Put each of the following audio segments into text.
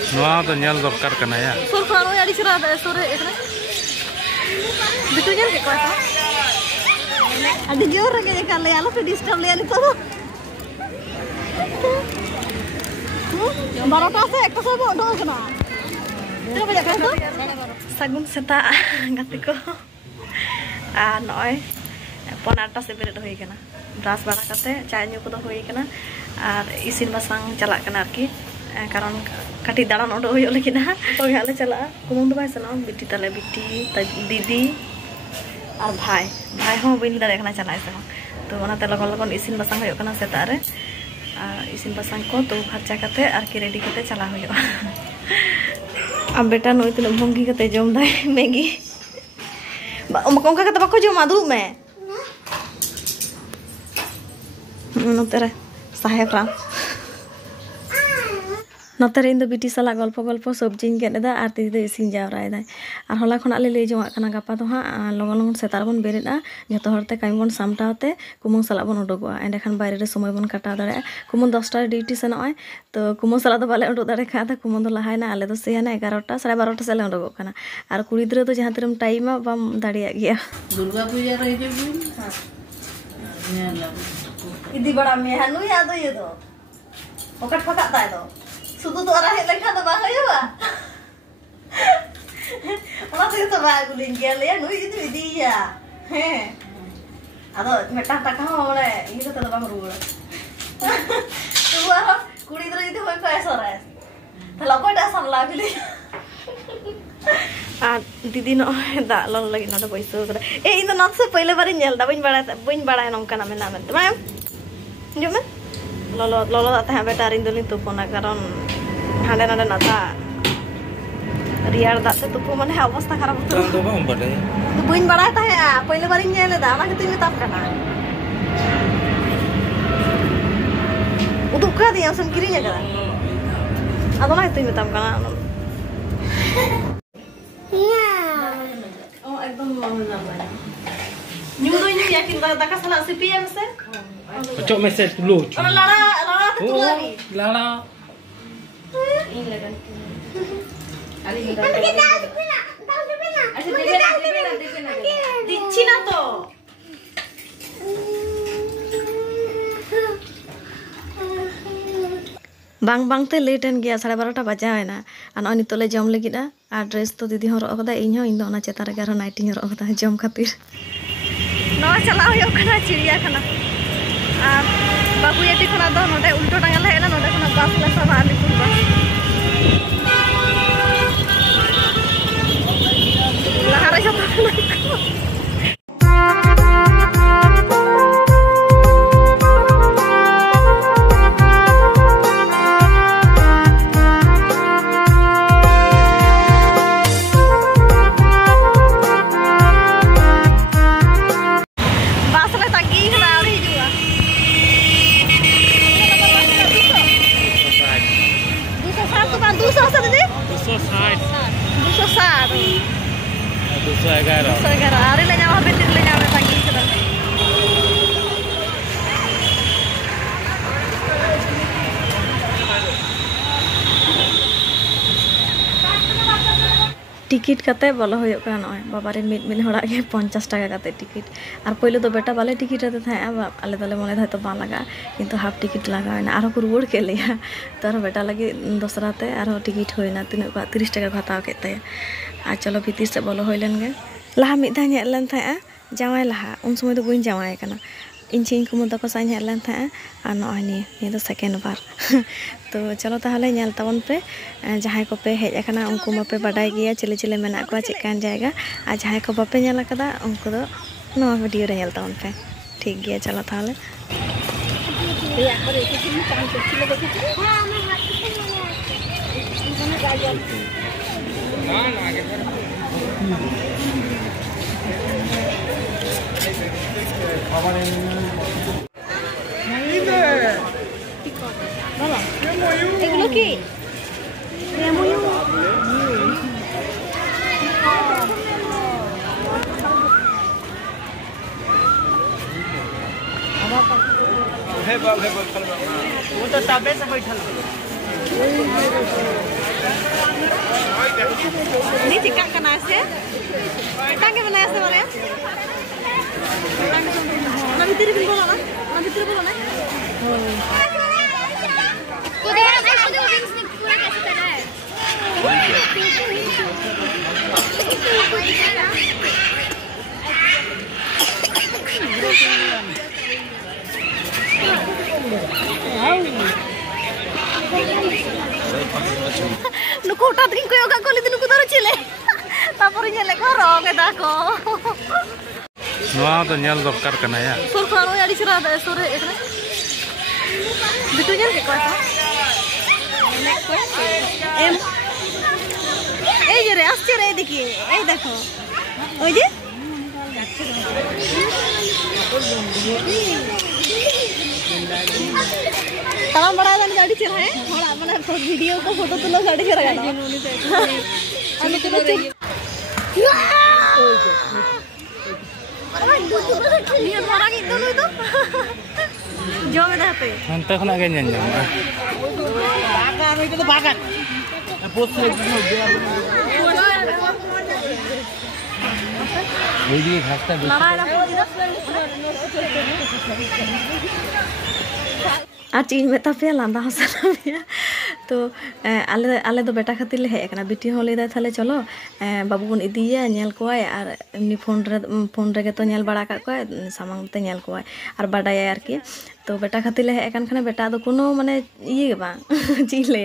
नवा तो nyal दरकार करना या सुर खानो यारी चला दे सुर एक ने बिटू यार के कोसा अभी जोर रखे कर ले आलो फिर डिस्टर्ब ले आली तो 12टा से 1 सब उडो कना तो बजे kan तो sagun seta gati ko noy 8टा से बेरेट होई कना ब्रश बाड़ा कते चाय ᱧᱩ को होई कना और इसिन बसांग चला कना आरकी कारण काटी दाड़ान ओडो होयो लेकिन तो हाले चला कुमुम दो भाई सलाम बिटी तले बिटी दीदी और भाई भाई हो बिन दारे कना चला से तो ओनाते लगन लगन इसिन बसांग होयो कना सेता रे इसिन बसांग को तो खर्चा कते आरकी रेडी कते चला होयो अब बेटा नोई तने भंगी कते जम दाय मैगी मकोंका कते बाको जम आदु में नोते रे साहेब राम नोते रे इन दो बिटी साला गल्प गल्प सब्जी गेदा और दीदी दो इसिन जावरायदा और हला खना ले ले जोंगा कना गपा तो हां लगन लगन सेतार बन बेरेदा जतो हरते कामी बन सामटावते कुमुं साला बन उडोगवा एंडे खान बाहर रे समय बन काटा दाड़े कुमुं 10टा ड्यूटी सेनोय तो कुमुं साला तो बाले उडो दाड़े खादा कुमुं दो लहायना आले दो सेयाना 11टा 12:30 से ले उडोगो कना और कुड़ी गिद्रा तो जहां तिरम टाइम बाम दाड़िया गया दुर्गा पूजा रही जे हां इदी बड़ा मेहनु याद ये दो पकट पकट ताय दो सुदु तो अरा हे लेखा तो बा होयोबा ओना तो बा गुलिंग के ले नुई इदी दिया हे आदो मेटा टाका हो बोले इनी तो बा रुवा तो आरो कुड़ी दर इदी होय पैसा रे तला कोटा सब लागली आ दीदी न दा लन लगी न पैसा करे ए इन न से पहले बार नेल दा बइन बड़ा नंका ना मेना में तमाम जो में ललो ललो दाता है बेटा रिन दोली तुपोना कारण हांडे नाडे नाता रियार दाते तुपो माने अवस्था खराब तो तो बाम बड़े तो बइन बड़ा ता है पहले बार नेल दा ना के ताप कना उदुका दिया सन किरिया करा अदो ना तुई ताप कना ओ एकदम मन ना बना न्यू दो न्यू याकिन दाका साला सीपीएम से Cok message dulu. Lala tu lari. Lala. ini lagi ali kita di Cina to. Bang bang te late en gaya 12:30 baja है ना और अनि तोले जम लगी ना और ड्रेस तो दीदी हर अकदा इन्हो इन दोना चेता रे गारो नाइटी हर अकदा जम खातिर नवा चला होयो कना चिड़िया खाना और बाबू येटी खना दो नोडे उल्टो टांगल है ना नोडे खना बस ले सब आली पुरबा लहारे जतो टिकिट कते बोलो होयो का नय बाबा रे मिड हड़ा के 50 टाका कते टिकिट और पहले तो बेटा बाले टिकिट रहते थे आले तले मने था तो बा लगा किंतु हाफ टिकिट लगा है ना आरो को रुड़ के लिया तो बेटा लगी दसराते आरो टिकिट होइना तिना 30 टाका हताव केते आ चलो भीतर से बोलो होइलन गे लहा मिद धा नेलन था जावाय लहा उन समय तो बइन जावाय कना इन चिन को मुदा को साइन हेलन था और नय तो सेकेंड बार तो चलो ताहले नेल तबन पे जहां को पे हेज अकना उनको मपे बाडाय गया चिले चिले मेना को चेकान जाएगा आ जहां को बापे नेल कदा उनको दो नवा वीडियो रे नेल तबन पे ठीक गया चलो ताहले या करे किसी काम से चिले देखि हां मैं हाथ से हां आगे এগুলো কি वो तो ताबे से बैठल भितर भी बोला ना भितर बोला ना पूरा कैसे करना है नुको हठात किन कोयोगा कोली दिनु कुदारो चिले तापर nyele ko rong eta ko noa to nyel dorkar kana ya sur khano adi chira da sore ekra bitu nyel ke ko ta em ei je re asche re dekhi ei dekho oi je तमाम बड़ा वाला गाड़ी चला है बड़ा अपना video को photo तो लोग गाड़ी चला गया हम तो चाहिए ये मारा की दोनों तो जो में रहते nanti kena ganyan ya Bagan itu tuh bagan. Post ini hasta আর চিজ মেতা पे लांदा हसना पे तो आले तो बेटा खातिर ले है एकना बेटी होले दा थाले चलो बाबू बन इदिया नेल कोय और एमनी फोन रे तो नेल बड़ा का कोय सामांग ते नेल कोय और बडाय यार की तो बेटा खातिर ले है एकन खाने बेटा तो कोनो माने ये बा चीज ले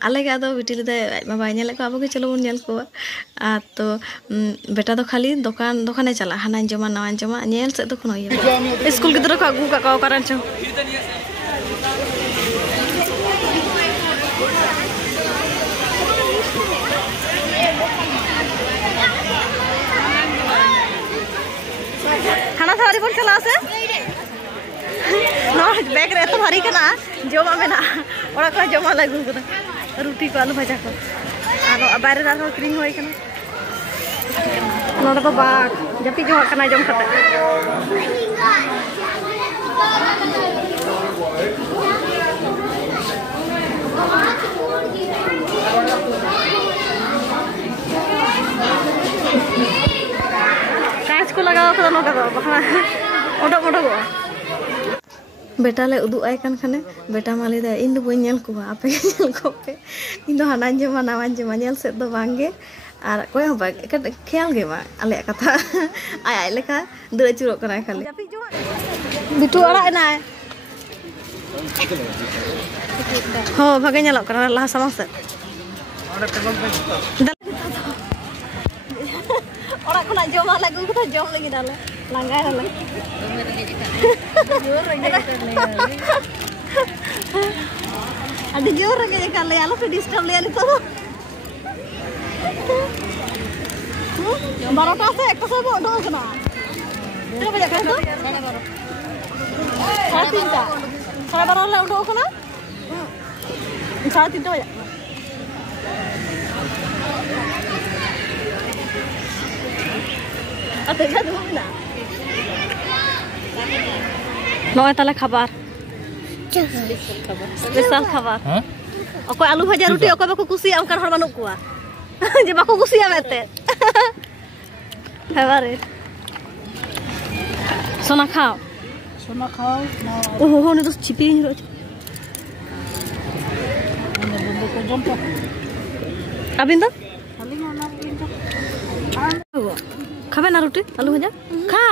आले के आदो बेटी ले बाबा नेल को आबो के चलो नेल को तो बेटा तो खाली दुकाने चला हाना जमा नवा जमा नेल से तो कोनो ये स्कूल गिदरा को आगू का कारण छ खाना थारी पर चला से नो बैग रे तो भारी कना जमा में ना ओरा को जमा लागू कना रोटी को आलू भाजा को आरो बारे दार क्रीम होई कना नोडा तो बाग जपी जो कना जम खता को लगाओ तो नोका तो बखना ओडक ओडक बेटा ले उदु आय कान खाने बेटा माले दा इन दो बញញको आपेញको पे इन दो हाना जमा नावा जमाញसे दो बांगे और कोय हो बा ख्याल गे मा आले कथा आय आय लेका दे चुरो कना खाली बिटू अड़ा ना हो भागे ñलो करा ला समस orang kena jom lagu kita jom lagi dalam langgar dalam ada jor lagi kali ala pe disturb lian itu barota se ekta sab odo kena kena baja kan tu 3:30 12 la odo kena 3:30 baja नोए ताले खबर special खबर अको आलू भाजा रोटी अको बाको कुसिया अंकर हर बानु कुआ जे बाको कुसिया मेते हेबारे सोना खाओ ओहो हो ने तो चिपी नि रो अबिन तो खाबे ना रोटी आलू भाजा खा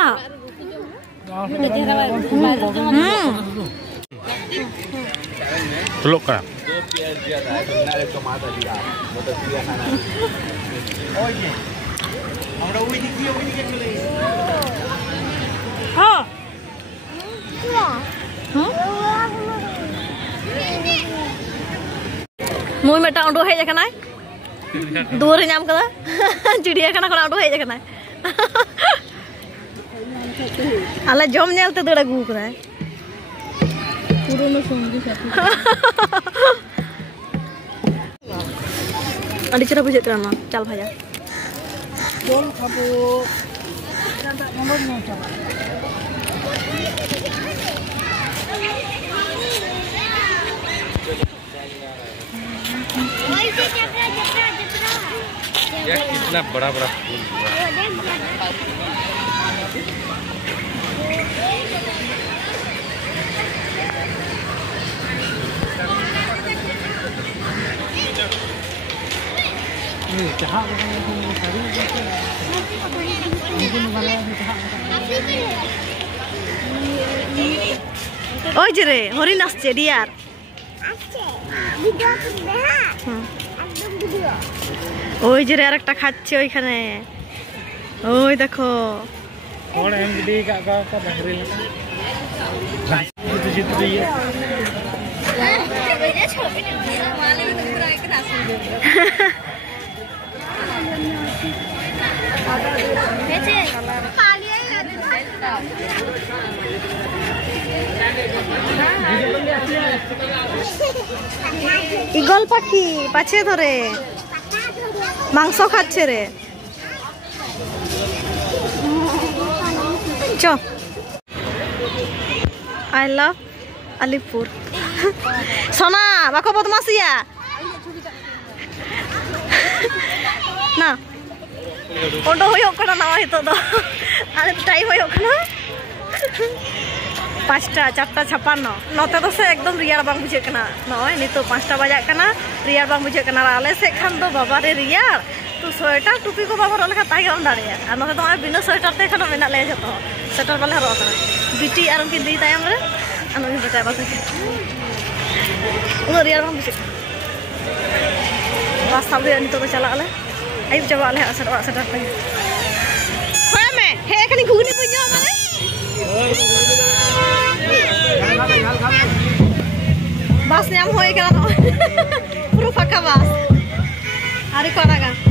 tuluk ka मुई मेटा उडो हेज कना दूर नाम कदा चिड़िया खाना खना उडो हेज कना आले जम नेलते दड़ा गु करा पुरोनो संगी साथी अड़ी चरा बुझे करना चल भाजा जल खाबो नंबर नोटा यार कितना बड़ा बड़ा फूल हुआ ওই যে রে হরিণ আসছে ডিয়ার ওই যে রে আরেকটা খাচ্ছে ওইখানে ওই দেখো ইগল পাখি পাছে ধরে মাংস খাচ্ছে রে চ আই লাভ আলিপুর সোনা বাকো বদমাসিয়া না ওটা হইও কানা না হইতো তো আরে টাইম হইও কানা 5টা 4টা 56 नोते तो से एकदम रियार बांग बुझे कना नय नितो 5टा बजा कना रियार बांग बुझे कना आले से खान दो बाबा रे रियार तू स्वेटर टुपी को बाबा रलखा ताई हम दाड़िया आ नोते तो बिना स्वेटर ते खाना मेना ले जतो स्वेटर वाले रो कना बिटी आर उनकी दी तायम रे अनु बेटा बात के उनो रियार बांग बुझे बस साबे नितो तो चला आले आयु जब आले स्वेटर पे होय में हे एखनी घुगनी पुजो माने Bas nyam hoy kena no. Puro paka bas. Ari ko naga.